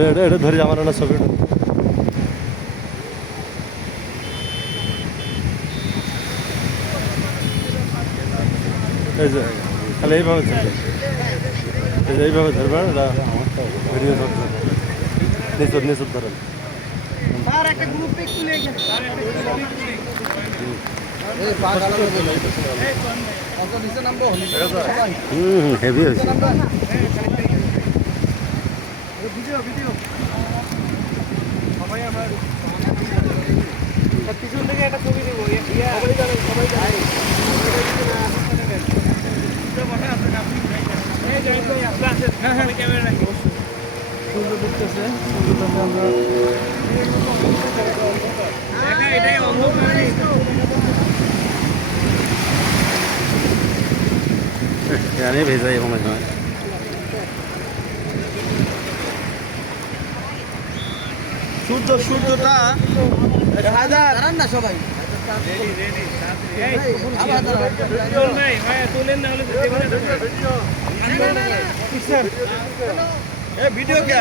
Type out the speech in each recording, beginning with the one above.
এটা এটা ধরে আমার না ছবি ওঠে। এই যে খালি এইভাবে ধরবে এই যে এইভাবে ধরবে এটা ভিডিও ধরবে নিচুর নিচুর ধরেন হুম হেভি হয়েছে পিছন থেকে একটা ছবি দেবো সবাই জানেন সবাই জানেন সূর্য দেখতেছে সূর্যটাকে আমরা। এটাই অন্ধকার। জানি ভেজাই সময় সময় সূর্য সূর্যটা হাজার। না সবাই। ভিডিও কে?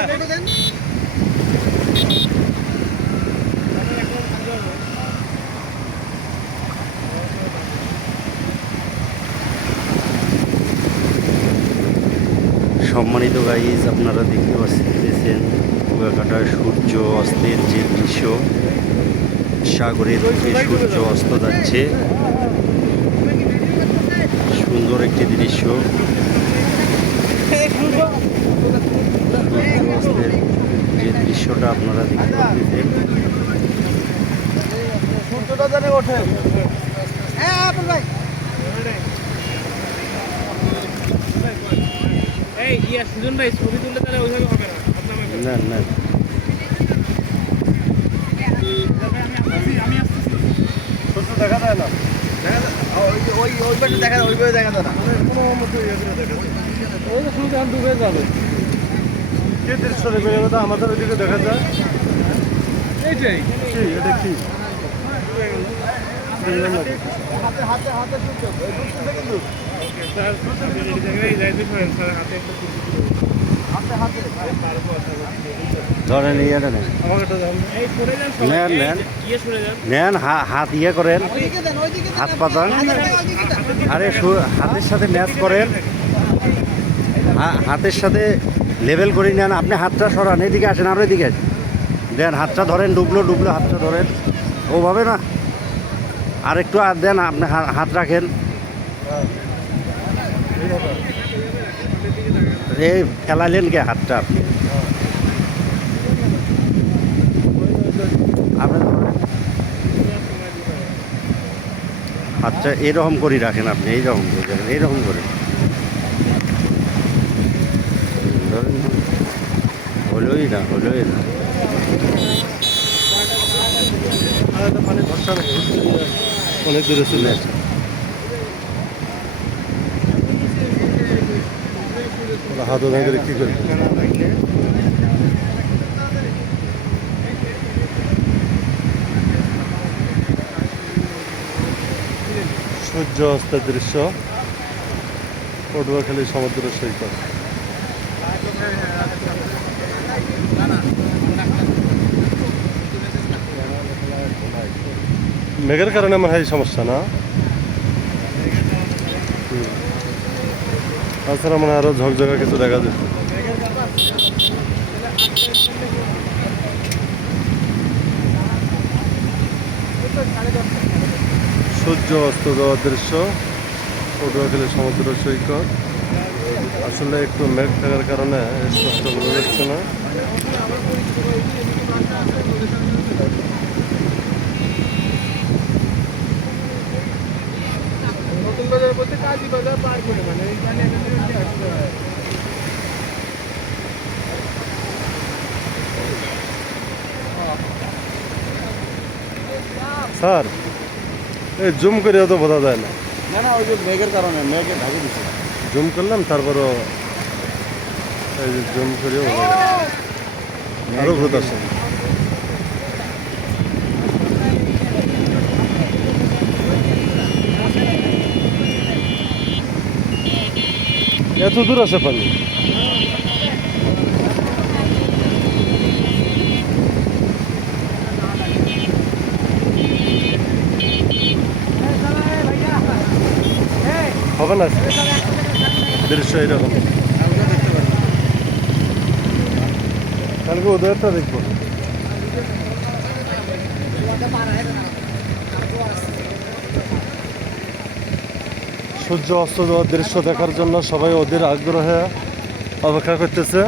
সম্মানিত গাইজ আপনারা দেখতে পাচ্ছেন কুয়াকাটার সূর্য অস্তের যে দৃশ্য সাগরের দিকে সূর্য অস্ত যাচ্ছে সুন্দর একটি দৃশ্য। সূর্য অস্তের যে দৃশ্যটা আপনারা দেখতে পাচ্ছেন। সূর্যটা জানে ওঠে। হ্যাঁ ভাই। এই ইয়া সুজন ভাই ছবি তুললে তাহলে ওইভাবে হবে না। আপনার না না। দেখা যায় না ওই ওই পাশে দেখা ওই পাশে দেখা যায় না। ওই যে সূর্য এখন ডুবে যাবে কে দৃশ্য দেখবে এটা আমাদের ওইদিকে দেখা যায়। এইটাই। কি এটা কি। হাতে হাতে হাতে ওই কিন্তু ধরেন ইয়েটা নেন। নেন, নেন। হাত ইয়ে করেন। হাত পাতান। আরে হাতের সাথে ম্যাচ করেন। হাতের সাথে লেভেল করে নেন। আপনি হাতটা সরান এদিকে আসেন আরও এদিকে। দেন হাতটা ধরেন ডুবলো ডুবলো হাতটা ধরেন। ওভাবে না? আর একটু আর দেন আপনি হাত রাখেন। এই ফেলালেন কে হাতটা আপনি। হাতটা এরকম করে রাখেন আপনি, এইরকম করে রাখেন, এইরকম করে। হলোই না হলোই না অনেক দূরে চলে আসে হাত করে কী করবে? সূর্য অস্তের দৃশ্য। পটুয়াখালী সমুদ্র সৈকত। মেঘের কারণে আমার এই সমস্যা না। তাছাড়া মনে আরও ঝকঝকা কিছু দেখা যায়। সূর্য অস্ত যাওয়ার দৃশ্য পটুয়াখালী সমুদ্র সৈকত। আসলে একটু মেঘ থাকার কারণে স্পষ্ট বোঝা যাচ্ছে না। বাজার বলতে কাজী বাজার পার করে মানে একটা আসতে হয়। স্যার এই জুম করে তো বোঝা যায় না। না না ওই যে মেঘের কারণে মেঘে ঢাকে দিচ্ছে জুম করলাম তারপরও এই যে জুম করেও আরও ভূত আসে এত দূর আছে পানি। হবে না? দৃশ্য এরকম। কালকে ওদের ওদেরটা দেখব। সূর্য অস্ত যাওয়ার দৃশ্য দেখার জন্য সবাই ওদের আগ্রহে অপেক্ষা করতেছে।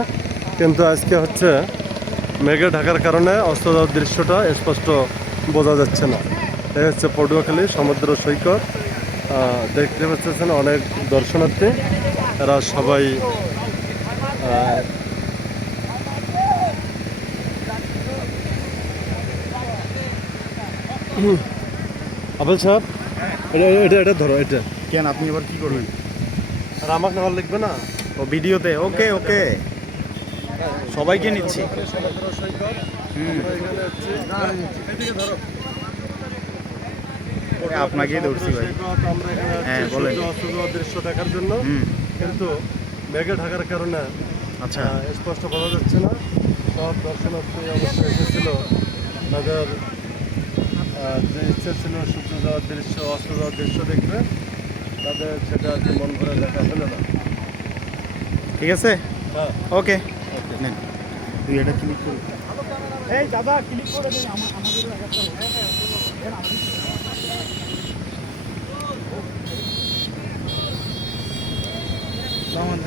কিন্তু আজকে হচ্ছে মেঘে ঢাকার কারণে অস্ত যাওয়ার দৃশ্যটা স্পষ্ট বোঝা যাচ্ছে না। এই হচ্ছে পটুয়াখালী সমুদ্র সৈকত। দেখতে পাচ্ছেন অনেক দর্শনার্থী। এরা সবাই আবুল সাহেব, এটা এটা এটা ধরো, এটা। কেন আপনি এবার কি করবেন? আর আমাকে নেওয়ার লিখবে না? ও ভিডিওতে? ওকে ওকে। সবাইকে নিচ্ছি। আপনাকেই ধরছি ভাই। হ্যাঁ, বলেন। দৃশ্য দেখার জন্য কিন্তু মেঘে ঢাকার কারণে আচ্ছা। স্পষ্ট বোঝা যাচ্ছে না। সব দর্শনার্থী অবশ্যই এসেছিল। তাদের যে ইচ্ছে ছিল সূর্য যাওয়ার দৃশ্য অস্ত যাওয়ার দৃশ্য দেখবে। তাদের সেটা আর কি মন করে দেখা হলো না। ঠিক আছে? হ্যাঁ। ওকে। তুই এটা ক্লিক করবি এই দাদা ক্লিক করে দিন আমাদের